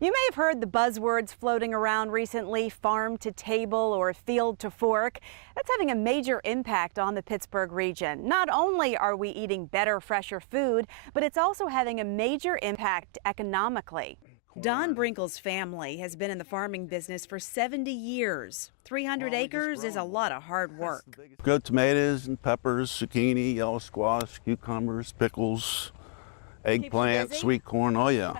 You may have heard the buzzwords floating around recently, farm to table or field to fork. That's having a major impact on the Pittsburgh region. Not only are we eating better, fresher food, but it's also having a major impact economically. Don Brinkle's family has been in the farming business for 70 years. 300 acres is a lot of hard work. Grow tomatoes and peppers, zucchini, yellow squash, cucumbers, pickles, eggplant, sweet corn, oh yeah.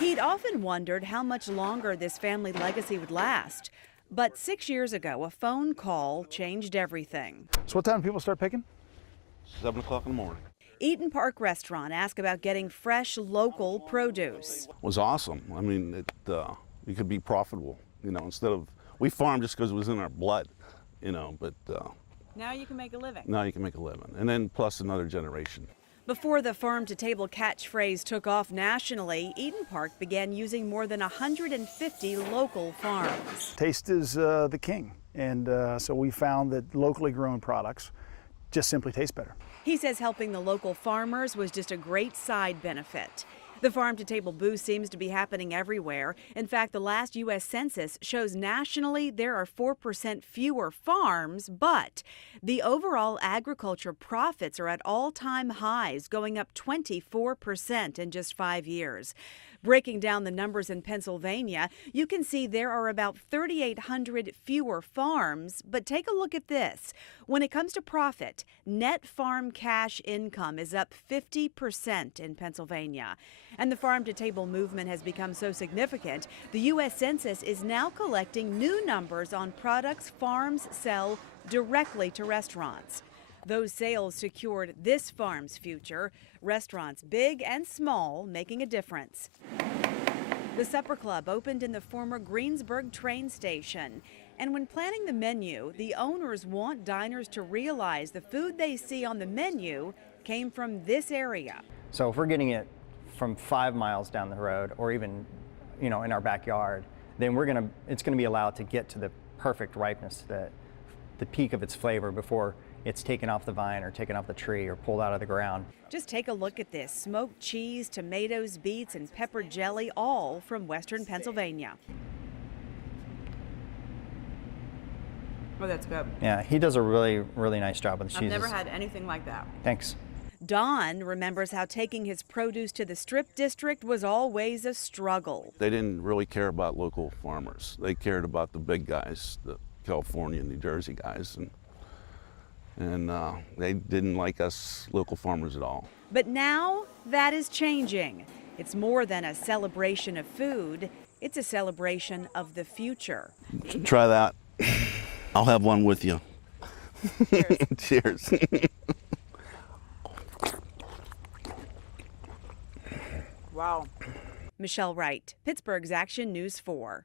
He'd often wondered how much longer this family legacy would last. But 6 years ago, a phone call changed everything. So what time do people start picking? 7 o'clock in the morning. Eaton Park Restaurant asked about getting fresh, local produce. It was awesome. I mean, you could be profitable, instead of, we farmed just because it was in our blood, but Now you can make a living. now you can make a living. And then plus another generation. Before the farm-to-table catchphrase took off nationally, Eaton Park began using more than 150 local farms. Taste is the king, and so we found that locally grown products just simply taste better. He says helping the local farmers was just a great side benefit. The farm-to-table boost seems to be happening everywhere. In fact, the last U.S. Census shows nationally there are 4% fewer farms, but the overall agriculture profits are at all-time highs, going up 24% in just 5 years. Breaking down the numbers in Pennsylvania, you can see there are about 3,800 fewer farms, but take a look at this. When it comes to profit, net farm cash income is up 50% in Pennsylvania. And the farm-to-table movement has become so significant, the U.S. Census is now collecting new numbers on products farms sell directly to restaurants. Those sales secured this farm's future, restaurants big and small making a difference. The Supper Club opened in the former Greensburg train station. And when planning the menu, the owners want diners to realize the food they see on the menu came from this area. So if we're getting it from 5 miles down the road or even, in our backyard, then it's gonna be allowed to get to the perfect ripeness, the peak of its flavor before it's taken off the vine or taken off the tree or pulled out of the ground. Just take a look at this. Smoked cheese, tomatoes, beets, and pepper jelly, all from Western Pennsylvania. Oh, that's good. Yeah, he does a really, really nice job with the cheeses. I've never had anything like that. Thanks. Don remembers how taking his produce to the Strip District was always a struggle. They didn't really care about local farmers. They cared about the big guys, the California and New Jersey guys, and they didn't like us local farmers at all. But now that is changing. It's more than a celebration of food. It's a celebration of the future. Try that. I'll have one with you. Cheers. Cheers. Wow. Michelle Wright, Pittsburgh's Action News 4.